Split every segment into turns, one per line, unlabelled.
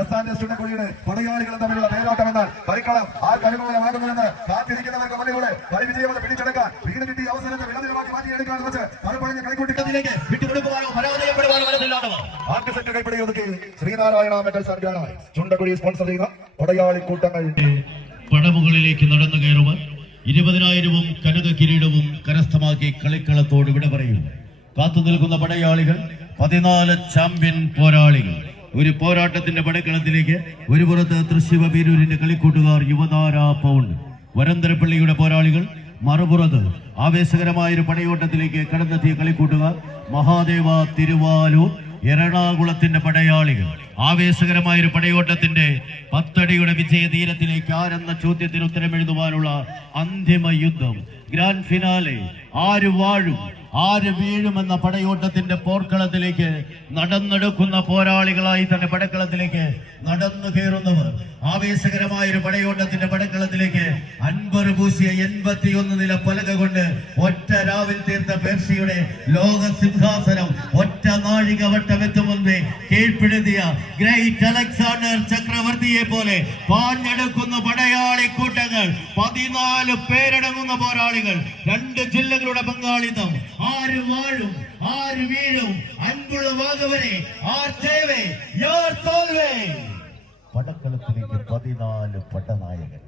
S and S ചുണ്ടക്കുഴിയുടെ പടയാളികളും തമ്മിലുള്ള നേരാട്ടം എന്നാൽ പരിക്കളം. ആർക്ക് അനുകൂലമാകുന്നുവെന്ന് കാത്തിരിക്കുന്നവർക്ക് മുന്നിലൂടെ പരിവിജയമത് പിടിച്ചെടുക്കാൻ വീണ്ടും കിട്ടിയ അവസരത്തെ വിളനിലമാക്കി മാറ്റിയെടുക്കാൻ വെച്ച് കറുപ്പണിഞ്ഞ കൈക്കൂട്ടിക്കത്തിലേക്ക്
വിട്ടുകൊടുക്കുവാനോ പരാജയപ്പെടുവാനോ മനസ്സില്ലാത്തവർ
ആദ്യ സെറ്റ് കൈപ്പിടിയൊതുക്കി ശ്രീനാരായണ മെറ്റൽ സർഗാണ് ചുണ്ടക്കുഴി സ്പോൺസർ ചെയ്യുന്ന പടയാളി കൂട്ടങ്ങൾ.
പടവുകളിലേക്ക് നടന്നു കയറുവാൻ ഇരുപതിനായിരവും കനക കിരീടവും കരസ്ഥമാക്കി കളിക്കളത്തോട് വിട പറയും. കാത്തു നിൽക്കുന്ന പടയാളികൾ പതിനാല് ചാമ്പ്യൻ പോരാളികൾ. ഒരു പോരാട്ടത്തിന്റെ പടക്കളത്തിലേക്ക് ഒരു പുറത്ത് തൃശിവ പേരൂരിന്റെ കളിക്കൂട്ടുകാർ യുവതാര പൗണ്ട്. വരന്തരപ്പള്ളിയുടെ പോരാളികൾ മറുപുറത്ത് ആവേശകരമായ ഒരു പടയോട്ടത്തിലേക്ക് കടന്നെത്തിയ കളിക്കൂട്ടുകാർ മഹാദേവ തിരുവാലൂർ എറണാകുളത്തിന്റെ പടയാളികൾ. ആവേശകരമായ ഒരു പടയോട്ടത്തിന്റെ പത്തടിയുടെ വിജയ തീരത്തിലേക്ക് ആരെന്ന ചോദ്യത്തിന് ഉത്തരമെഴുതുവാനുള്ള അന്തിമ യുദ്ധം. ഗ്രാൻഡ് ഫിനാലെ ആര് വാഴും? ആര് വീഴുമെന്ന പടയോട്ടത്തിന്റെ പോർക്കളത്തിലേക്ക് നടന്നെടുക്കുന്ന പോരാളികളായി തന്നെ പടക്കളത്തിലേക്ക് നടന്നു കയറുന്നവർ. ആവേശകരമായ ഒരു പടയോട്ടത്തിന്റെ പടക്കളത്തിലേക്ക് അൻപത് പൂശിയ എൺപത്തിയൊന്ന് നില പലക കൊണ്ട് ഒറ്റ രാവിൽ തീർത്ത പേർഷ്യയുടെ ലോക സിംഹാസനം ഒറ്റ നാഴിക വട്ടമെത്തും മുൻപേ കീഴ്പ്പെടുത്തിയ ഗ്രേറ്റ് അലക്സാണ്ടർ ചക്രവർത്തിയെ പോലെ പാഞ്ഞെടുക്കുന്ന പടയാളി കൂട്ടങ്ങൾ പതിനാല് പേരടങ്ങുന്ന പോരാളികൾ രണ്ട് ജില്ലകളുടെ പങ്കാളിത്തം. ആര് വാഴും ആര് വീഴും അൻപുള്ള വാഗവരെ ആർ ചേവേ യോർ തോൽവേ പടക്കളത്തിലേക്ക് പതിനാല് പടനായകൻ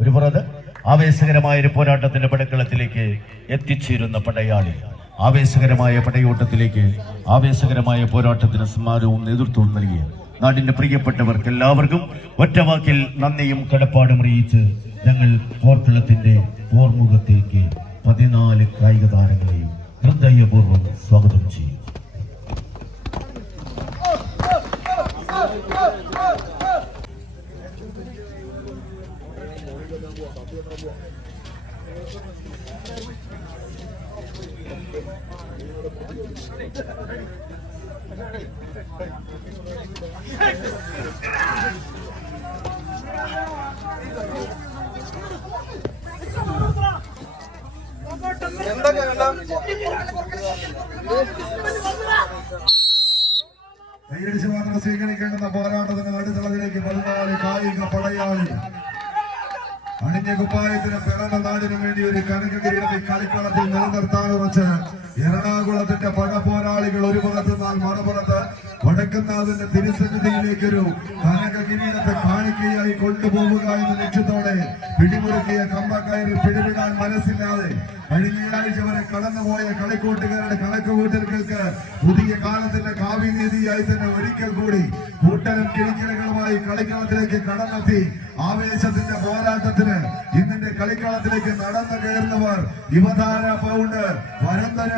ഒരു പുറത്ത് ആവേശകരമായ ഒരു പോരാട്ടത്തിന്റെ പടക്കളത്തിലേക്ക് എത്തിച്ചേരുന്ന പടയാളി. ആവേശകരമായ പടയോട്ടത്തിലേക്ക് ആവേശകരമായ പോരാട്ടത്തിന് സമ്മാനവും നേതൃത്വവും നൽകിയ നാടിന്റെ പ്രിയപ്പെട്ടവർക്ക് എല്ലാവർക്കും ഒറ്റവാക്കിൽ നന്ദിയും കടപ്പാടും അറിയിച്ച് ഞങ്ങൾ പോർക്കളത്തിന്റെ പോർമുഖത്തേക്ക് പതിനാല് കായിക താരങ്ങളെയും ഹൃദയപൂർവം സ്വാഗതം ചെയ്യും
കൈയടിച്ച് മാത്രം സ്വീകരിക്കേണ്ടുന്ന പോരാട്ടത്തിന് അടിത്തളത്തിലേക്ക് പതിനാല് കായിക പടയാളി. അണിഞ്ഞ കുപ്പായത്തിന് പിറന്ന നാടിനു വേണ്ടി ഒരു കനക കിരീടത്തിൽ കളിക്കളത്തിൽ നിലനിർത്താൻ ഉറച്ച് എറണാകുളത്തിന്റെ പട പോരാളികൾ ഒരു ഭാഗത്ത് നിന്നാൽ മറുപുറത്ത് വടക്കുന്നാഥന്റെ തിരുസന്നിധിയിലേക്ക് ഒരു കനക കിരീടത്തെ കാണിക്കയായി കൊണ്ടുപോവുക എന്ന ലക്ഷ്യത്തോടെ പിടിമുറുക്കിയ കമ്പക്കയറിൽ പിടിവിടാൻ മനസ്സില്ലാതെ കഴിഞ്ഞയാഴ്ച വരെ കടന്നുപോയ കളിക്കൂട്ടുകാരുടെ കണക്ക് കണക്കുകൂട്ടലുകൾക്ക് പുതിയ കാലത്തിന്റെ കാവ്യനീതിയായി തന്നെ ഒരിക്കൽ കൂടി കൂട്ടലും കിഴിക്കലുകളുമായി കളിക്കളത്തിലേക്ക് കടന്നെത്തി ആവേശത്തിന്റെ പോരാട്ടത്തിന് ഇന്നിന്റെ കളിക്കളത്തിലേക്ക് നടന്നു കയറുന്നവർ യുവതാര പൗണ്ട്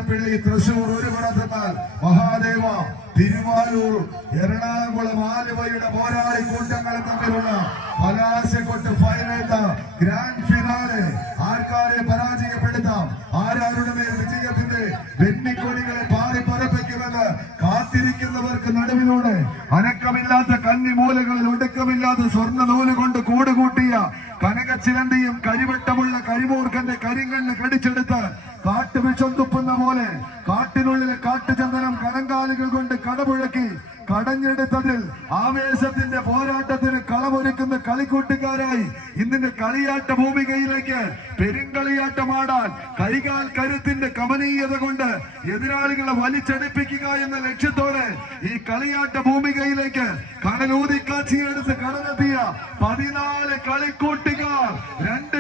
വരന്തരപ്പിള്ളി തൃശൂർ ഒരു പുറത്തെന്നാൽ മഹാദേവ തിരുവാരൂർ എറണാകുളം ആലുവയുടെ പോരാളി കൂട്ടങ്ങൾ തമ്മിലുള്ള പലാശക്കൊട്ട് ഫൈനൽ ഗ്രാൻഡ് ഫിനാലെ ആർക്കാരെ പരാജയപ്പെടുത്താം. ആരാരുടെ മേൽ വിജയത്തിന്റെ വെണ്ണിക്കൊടികളെ പാറി പറപ്പിക്കുമെന്ന് കാത്തിരിക്കുന്നവർക്ക് നടുവിലൂടെ അനക്കമില്ലാത്ത കന്നിമൂലകളിൽ ഒടുക്കമില്ലാത്ത സ്വർണ നൂൽ കൊണ്ട് കൂടുകൂട്ടിയ കനകച്ചിലന്തിയും കരിവട്ടമുള്ള കരിമൂർഖന്റെ കരിങ്കണ്ണ് കടിച്ചെടുത്ത് കാട്ടുവിഷം തുപ്പുന്ന പോലെ കാട്ടിനുള്ളിലെ കാട്ടുചന്ദനം കടങ്കാലുകൾ കൊണ്ട് കടപുഴക്കി കടഞ്ഞെടുത്തതിൽ ആവേശത്തിന്റെ പോരാട്ടത്തിന് കളമൊരുക്കുന്ന കളിക്കൂട്ടുകാരായി ഇന്നിന്റെ കളിയാട്ട ഭൂമികയിലേക്ക് പെരുങ്കളിയാട്ടമാടാൻ കൈകാൽ കരുത്തിന്റെ കമനീയത കൊണ്ട് എതിരാളികളെ വലിച്ചടിപ്പിക്കുക എന്ന ലക്ഷ്യത്തോടെ ഈ കളിയാട്ട ഭൂമികയിലേക്ക് കടലൂതിക്കാച്ചിയെടുത്ത് കടന്നെത്തിയ പതിനാല് കളിക്കൂട്ടുകാർ രണ്ട്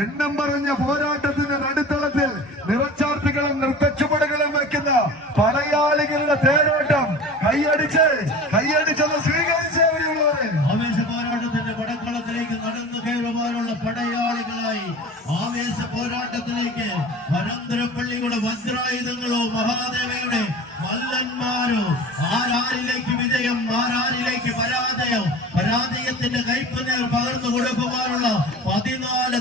എണ്ണം പറഞ്ഞ പോരാട്ടത്തിന്റെ നടുത്തളത്തിൽ നിറച്ചാർത്തികളും നൃത്തച്ചുമടുകളും വെക്കുന്ന പടയാളികളുടെ തേരോട്ടം കൈയടിച്ച് കൈയടിച്ചത് സ്വീകരിച്ച് എവിടെയുള്ളവരെ
ആവേശ പോരാട്ടത്തിന്റെ പടക്കളത്തിലേക്ക് നടന്നു കയറുവാനുള്ള പടയാളികളായി ആവേശ പോരാട്ടത്തിലേക്ക് വരന്തരപ്പള്ളിയുടെ വജ്രായുധങ്ങളോ മഹാദേവയുടെ മല്ലന്മാരോ ആരാരിലേക്ക് വിജയം ആരാരിലേക്ക് പരാജയം പരാജയത്തിന്റെ കൈപ്പുനൽ പകർന്നു കൊടുക്കുവാനുള്ള പതിനാല്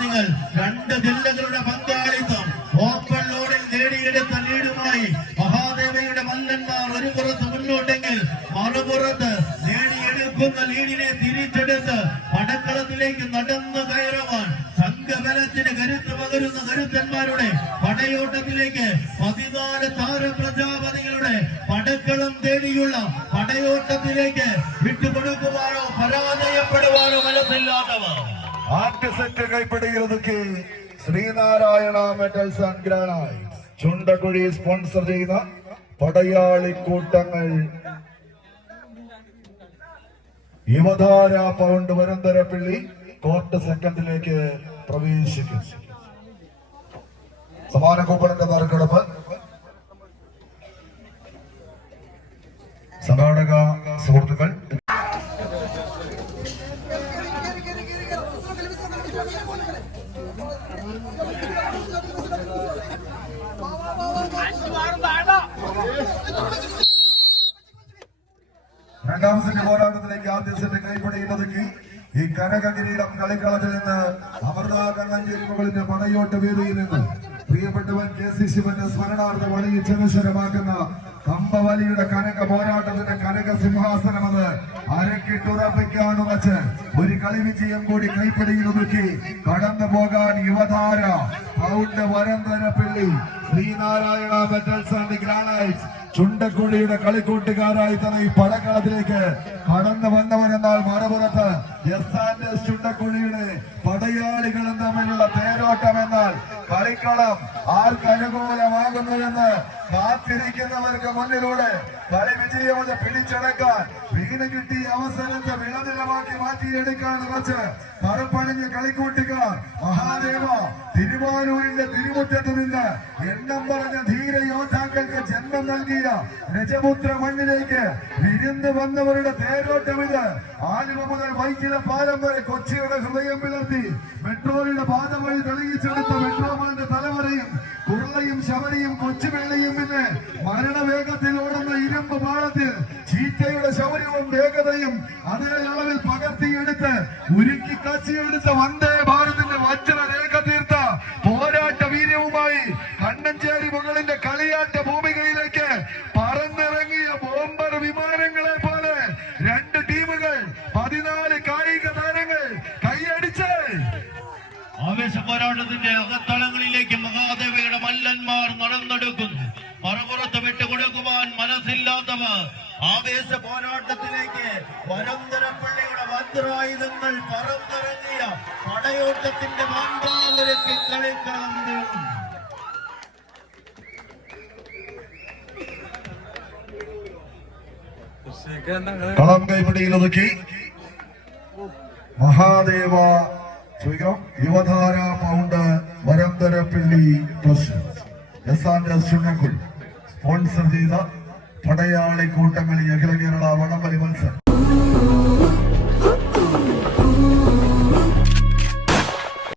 നിങ്ങൾ രണ്ട് ജില്ലകളുടെ പങ്കാളിത്തം. ഓപ്പൺ ലോഡിൽ നേടിയെടുത്ത ലീഡുമായി മഹാദേവയുടെ മല്ലന്മാർ ഒരു പുറത്ത് മുന്നോട്ടെങ്കിൽ മറുപുറത്ത് നേടിയെടുക്കുന്ന ലീഡിനെ തിരിച്ചെടുത്ത് പടക്കളത്തിലേക്ക് നടന്നു കയറുവാൻ സംഘബലത്തിന് കരുത്ത് പകരുന്ന കരുത്തന്മാരുടെ പടയോട്ടത്തിലേക്ക് പതിനാല് താരപ്രജാപതികളുടെ പടക്കളം തേടിയുള്ള പടയോട്ടത്തിലേക്ക് വിട്ടുകൊടുക്കുവാനോ പരാജയപ്പെടുവാനോ മനസ്സില്ലാത്തവർ.
ആദ്യ set കൈപ്പിടിയിലൊതുക്കി Sreenarayana metals and granite Chundakuzhi sponsor ചെയ്യുന്ന പടയാളി കൂട്ടങ്ങൾ. യുവധാര പൗണ്ട് വരന്തരപ്പിള്ളി കോർട്ട് സെക്കൻഡിലേക്ക് പ്രവേശിക്കും. സമാന കൂപ്പണിന്റെ നറുക്കെടുപ്പ്. സംഘാടക സുഹൃത്തുക്കൾ രണ്ടാം സെറ്റ് പോരാട്ടത്തിലേക്ക് ആദ്യ സെറ്റ് കൈപ്പിടിയിലൊതുക്കി ഈ കനക കിരീടം കളിക്കളത്തിൽ നിന്ന് അമൃത കണ്ണഞ്ചേരി മുകളിന്റെ പടയോട്ട് വേദിയിൽ നിന്ന്. പ്രിയപ്പെട്ടവൻ കെ സി ശിവന്റെ സ്മരണാർത്ഥം അണിയിച്ചനുസരമാക്കുന്ന കമ്പവലിയുടെ കനക പോരാട്ടത്തിന്റെ കനക സിംഹാസനം അത് അരക്കിട്ടുറപ്പിക്കാണ് വച്ച് ഒരു കളി വിജയം കൂടി കൈപ്പിടിയിൽ ഒതുക്കി കടന്നു പോകാൻ Yuvathara pound Varantharappilly Sreenarayana metals and granite ചുണ്ടക്കുഴിയുടെ കളിക്കൂട്ടുകാരായി തന്നെ ഈ പടക്കളത്തിലേക്ക് കടന്നു വന്നവരെന്നാൽ മറുപുറത്ത് എസ് ആൻഡ് എസ് ചുണ്ടക്കുഴിയുടെ പടയാളികളും തമ്മിലുള്ള തേരോട്ടം എന്നാൽ കളിക്കളം ആർക്ക് അനുകൂലമാകുന്നുവെന്ന് കാത്തിരിക്കുന്നവർക്ക് മുന്നിലൂടെ കളി വിജയം പിടിച്ചടക്കാൻ വീണ് കിട്ടിയ അവസരത്തെ വിളനിലമാക്കി മാറ്റിയെടുക്കാൻ വെച്ച് കറുപ്പണിഞ്ഞ് കളിക്കൂട്ടുകാർ. മഹാദേവ തിരുവാനൂരിന്റെ തിരുമുറ്റത്ത് നിന്ന് എണ്ണം പറഞ്ഞ ധീര യോദ്ധാക്കൾക്ക് ജന്മം നൽകിയ രജപുത്ര മണ്ണിലേക്ക് വിരുന്ന് വന്നവരുടെ തേരോട്ടം ഇത് ആലുവ മുതൽ വൈക്കിലെ പാലം വരെ കൊച്ചിയുടെ ഹൃദയം പിളർത്തി മെട്രോയുടെ
ആവേശ പോരാട്ടത്തിന്റെ അകത്തളങ്ങളിലേക്ക് മഹാദേവയുടെ മല്ലന്മാർ നടന്നെടുക്കുന്നു. മറുപുറത്ത് വിട്ടുകൊടുക്കുവാൻ മനസ്സില്ലാത്തവർ ആവേശ പോരാട്ടത്തിലേക്ക് പരന്തരപ്പള്ളിയുടെ വജ്രായുധങ്ങൾ പറന്നിറങ്ങിയ പടയോട്ടത്തിന്റെ
കളം കൈപിടിയിലൊതുക്കി Mahadeva Yuvadhara pound Varantharappilly trust S and S ചുണ്ണക്കുൾ sponsor ചെയ്ത പടയാളി കൂട്ടങ്ങളിൽ അഖില കേരള വടംവലി മത്സരം.